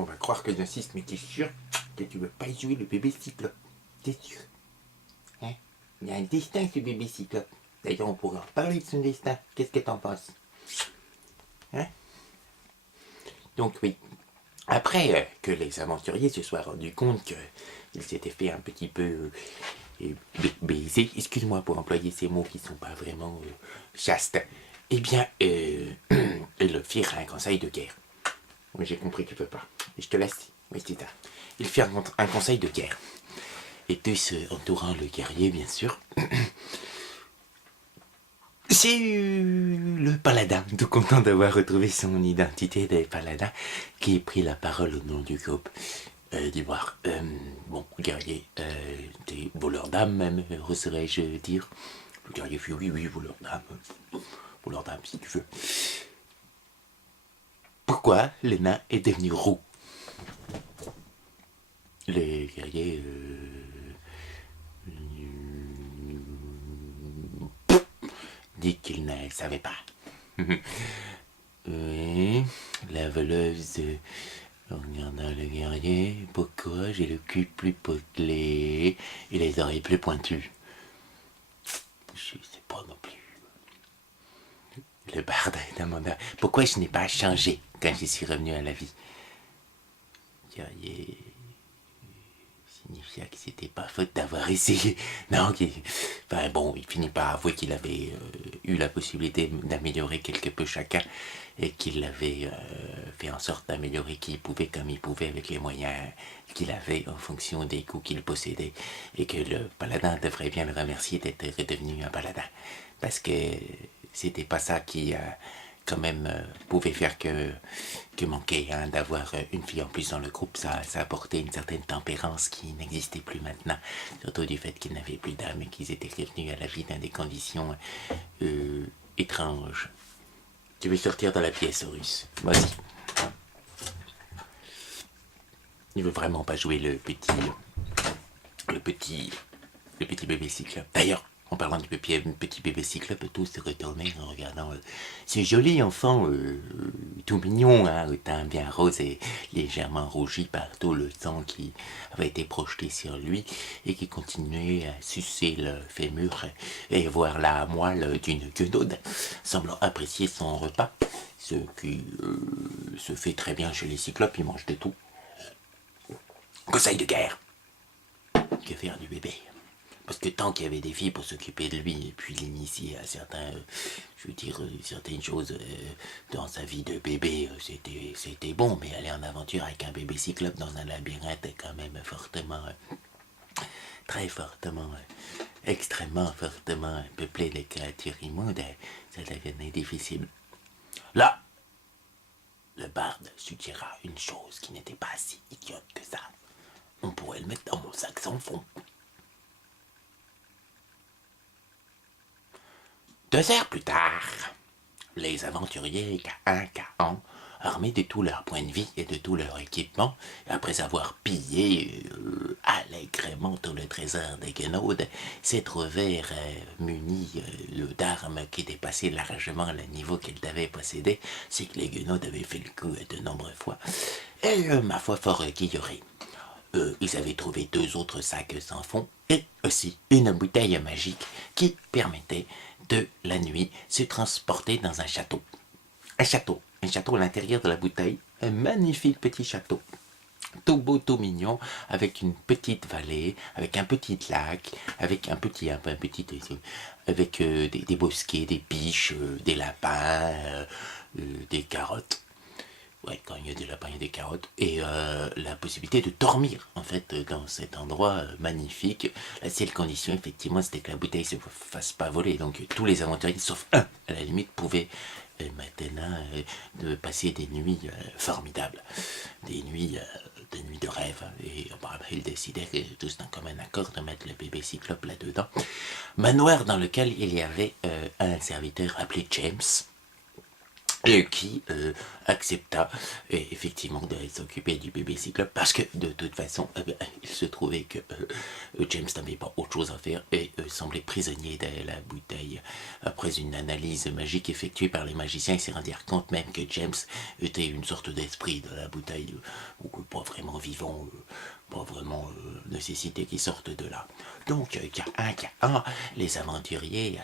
On va croire que j'insiste, mais t'es sûr que tu veux pas jouer le bébé cyclope? T'es sûr? Hein? Il y a un destin, ce bébé cyclope. D'ailleurs, on pourra parler de son destin. Qu'est-ce que t'en penses? Hein? Donc oui, après que les aventuriers se soient rendus compte qu'ils s'étaient fait un petit peu baiser, excuse-moi pour employer ces mots qui ne sont pas vraiment chastes, eh bien, ils le firent à un conseil de guerre. Oui, j'ai compris que tu peux pas. Et je te laisse. Oui, c'est ça. Ils firent un conseil de guerre. Et tous entourant le guerrier, bien sûr. C'est le paladin, tout content d'avoir retrouvé son identité de paladin, qui prit la parole au nom du groupe. D'Ivoire. Bon, guerrier, des voleurs d'âme, même, oserais-je dire. Le guerrier fit oui, voleur d'âme. Voleur d'âme, si tu veux. Pourquoi le nain est devenu roux? Le guerrier dit qu'il ne savait pas. Oui, la voleuse, en regardant le guerrier, pourquoi j'ai le cul plus potelé et les oreilles plus pointues? Je sais pas non plus. Le barde demanda pourquoi je n'ai pas changé quand je suis revenu à la vie. Le guerrier signifia que c'était pas faute d'avoir essayé. Non, enfin bon, il finit par avouer qu'il avait eu la possibilité d'améliorer quelque peu chacun et qu'il avait fait en sorte d'améliorer qui il pouvait comme il pouvait avec les moyens qu'il avait en fonction des coups qu'il possédait et que le paladin devrait bien le remercier d'être redevenu un paladin parce que c'était pas ça qui quand même pouvait faire que manquait hein, d'avoir une fille en plus dans le groupe, ça apportait une certaine tempérance qui n'existait plus maintenant, surtout du fait qu'ils n'avaient plus d'âme et qu'ils étaient revenus à la vie dans des conditions étranges. Tu veux sortir de la pièce, Horus? Vas-y. Il veut vraiment pas jouer le petit bébé cyclope. D'ailleurs, en parlant du petit bébé cyclope, tous se retournaient en regardant ce joli enfant tout mignon, hein, au teint bien rose et légèrement rougi par tout le sang qui avait été projeté sur lui et qui continuait à sucer le fémur et voir la moelle d'une guenaude, semblant apprécier son repas, ce qui se fait très bien chez les cyclopes, ils mangent de tout. Conseil de guerre. Que faire du bébé? Parce que tant qu'il y avait des filles pour s'occuper de lui et puis l'initier à certains, je veux dire, certaines choses dans sa vie de bébé, c'était bon, mais aller en aventure avec un bébé cyclope dans un labyrinthe est quand même fortement, très fortement, extrêmement fortement peuplé de créatures immondes, ça devenait difficile. Là, le barde suggéra une chose qui n'était pas si idiote que ça. On pourrait le mettre dans mon sac sans fond. 2 heures plus tard, les aventuriers, un qu'à un, armés de tous leurs points de vie et de tout leur équipement, après avoir pillé allègrement tout le trésor des guenaudes, se trouvèrent munis d'armes qui dépassaient largement le niveau qu'ils devaient posséder, c'est que les guenaudes avaient fait le coup de nombreuses fois, et ma foi fort guillerés. Ils avaient trouvé 2 autres sacs sans fond et aussi une bouteille magique qui permettait de la nuit se transporter dans un château. Un château à l'intérieur de la bouteille, un magnifique petit château. Tout beau, tout mignon, avec une petite vallée, avec un petit lac, avec avec des bosquets, des biches, des lapins, des carottes. Ouais, quand il y a des lapins, il y a des carottes. Et la possibilité de dormir, en fait, dans cet endroit magnifique. La seule condition, effectivement, c'était que la bouteille ne se fasse pas voler. Donc, tous les aventuriers, sauf un, à la limite, pouvaient maintenant passer des nuits formidables. Des nuits de rêve. Et ils décidèrent, tous d'un commun accord, de mettre le bébé cyclope là-dedans. Manoir dans lequel il y avait un serviteur appelé James, qui accepta effectivement de s'occuper du bébé Cyclope parce que de toute façon il se trouvait que James n'avait pas autre chose à faire et semblait prisonnier de la bouteille. Après une analyse magique effectuée par les magiciens, il s'est rendu compte même que James était une sorte d'esprit de la bouteille, ou pas vraiment vivant, pas vraiment nécessité qu'il sorte de là. Donc, les aventuriers,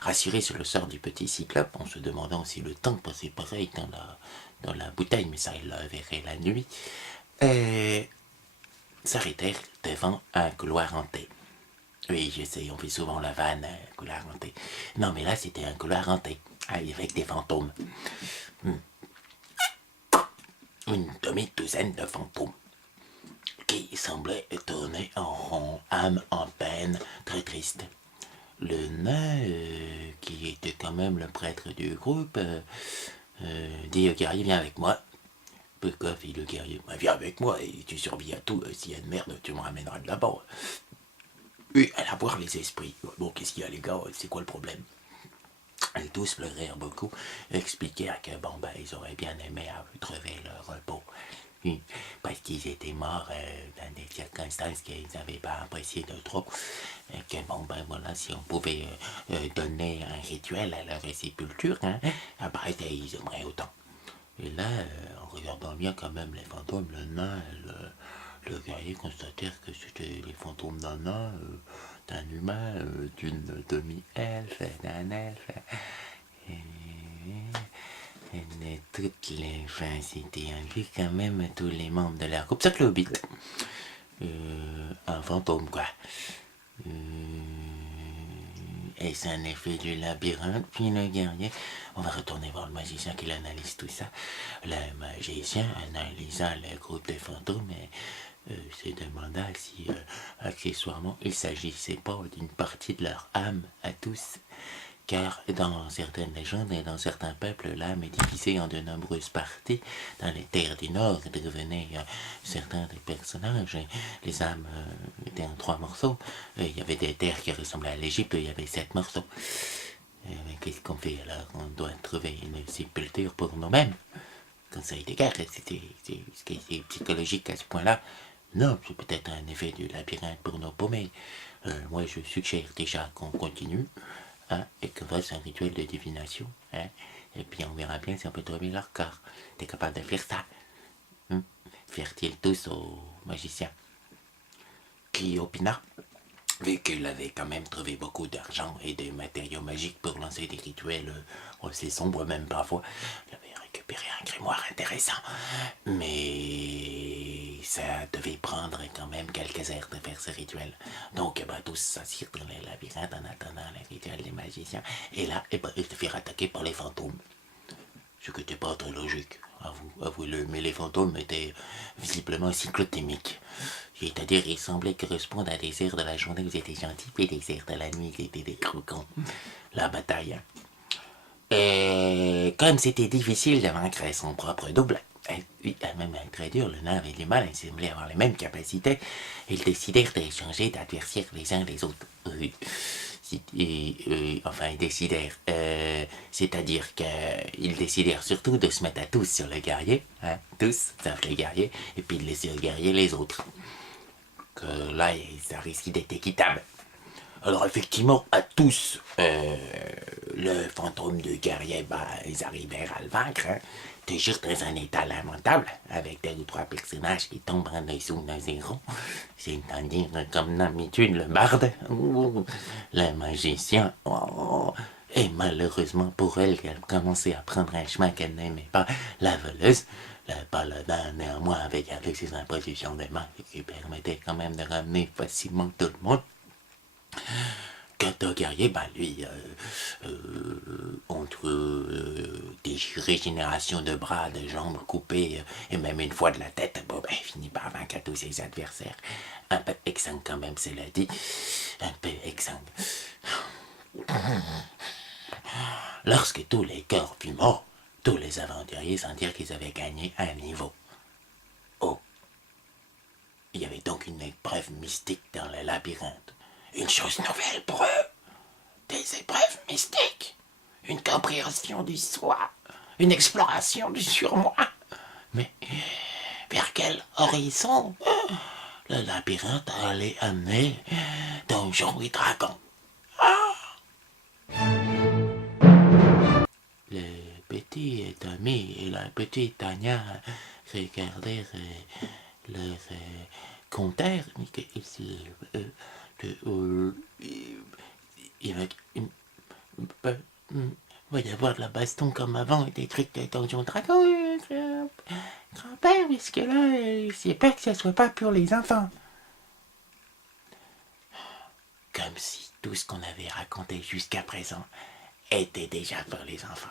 rassurés sur le sort du petit Cyclope, en se demandant si le temps passait pareil dans la bouteille, mais ça, ils le verraient la nuit, s'arrêtèrent devant un couloir hanté. Oui, je sais, on fait souvent la vanne, couloir hanté. Non, mais là, c'était un couloir hanté, avec des fantômes. Une demi-douzaine de fantômes qui semblaient tourner en rond, âme en peine, très triste. Le nain, qui était quand même le prêtre du groupe, dit au guerrier, viens avec moi. Pourquoi, fit le guerrier? Viens avec moi et tu survis à tout. S'il y a une merde, tu me ramèneras de là-bas. Oui, elle a voir les esprits. Bon, qu'est-ce qu'il y a, les gars? C'est quoi le problème? Et tous pleurèrent beaucoup, expliquèrent que bon, ben, ils auraient bien aimé trouver leur repos. Oui, parce qu'ils étaient morts dans des circonstances qu'ils n'avaient pas appréciées de trop. Et que bon, ben voilà, si on pouvait donner un rituel à leur sépulture, après, ils aimeraient autant. Et là, en regardant bien quand même les fantômes, le nain, le guerrier constatèrent que c'était les fantômes d'un nain, d'un humain, d'une demi-elfe, d'un elfe. Et toutes les fins, c'était inclus quand même tous les membres de leur groupe, sauf le hobbit. Un fantôme, quoi. Est-ce un effet du labyrinthe? Puis le guerrier, on va retourner voir le magicien qui analyse tout ça. Le magicien, analysant le groupe de fantômes, se demanda si, accessoirement, il s'agissait pas d'une partie de leur âme à tous. Car dans certaines légendes et dans certains peuples, l'âme est divisée en de nombreuses parties. Dans les terres du Nord, devenaient certains des personnages. Les âmes étaient en 3 morceaux. Il y avait des terres qui ressemblaient à l'Égypte, il y avait 7 morceaux. Mais qu'est-ce qu'on fait alors? On doit trouver une sépulture pour nous-mêmes. Quand ça a été guerre, c'est psychologique à ce point-là. Non, c'est peut-être un effet du labyrinthe pour nos paumés. Moi, je suggère déjà qu'on continue. Et qu'on fasse un rituel de divination. Et puis on verra bien si on peut trouver leur corps. T'es capable de faire ça? Firent-ils tous au magicien, qui opina, vu qu'il avait quand même trouvé beaucoup d'argent et des matériaux magiques pour lancer des rituels assez sombres, même parfois. Il avait récupéré un grimoire intéressant, mais ça devait prendre quand même quelques heures de faire ce rituel. Donc, tous s'assirent dans les labyrinthes en attendant le rituel des magiciens. Et là, ils se firent attaquer par les fantômes. Ce qui n'était pas très logique, avouez-le, mais les fantômes étaient visiblement cyclotémiques. C'est-à-dire, ils semblaient correspondre à des heures de la journée où ils étaient gentils, puis des heures de la nuit où ils étaient des croquants. La bataille. Et comme c'était difficile de vaincre son propre double, oui, même très dur, le nain avait du mal, il semblait avoir les mêmes capacités. Ils décidèrent d'échanger d'adversaires les uns les autres. Enfin, ils décidèrent. C'est-à-dire qu'ils décidèrent surtout de se mettre à tous sur le guerrier, tous, sauf le guerrier, et puis de laisser le guerrier les autres. Que là, ça risquait d'être équitable. Alors effectivement, à tous, le fantôme de guerrier, ils arrivèrent à le vaincre. Toujours dans un état lamentable, avec 2 ou 3 personnages qui tombent en dessous d'un zéro. C'est-à-dire, comme d'habitude, le barde, le magicien, et malheureusement pour elle, elle commençait à prendre un chemin qu'elle n'aimait pas, la voleuse. Le paladin, néanmoins, avec ses impositions de main, qui permettaient quand même de ramener facilement tout le monde. Quant au guerrier, lui, entre des régénérations de bras, de jambes coupées, et même une fois de la tête, il finit par vaincre tous ses adversaires. Un peu exsangue quand même, cela dit. Un peu exsangue. Lorsque tous les corps furent morts, tous les aventuriers sentirent qu'ils avaient gagné un niveau. Oh! Il y avait donc une épreuve mystique dans le labyrinthe. Une chose nouvelle pour eux. Des épreuves mystiques. Une compréhension du soi. une exploration du surmoi. Mais vers quel horizon le labyrinthe allait amener Donjons et Dragons? Le petit Tommy et la petite Tania regardèrent leur compteur. Il va y avoir de la baston comme avant et des trucs de Donjons et Dragons. Grand-père, parce que là, j'ai peur que ça soit pas pour les enfants. Comme si tout ce qu'on avait raconté jusqu'à présent était déjà pour les enfants.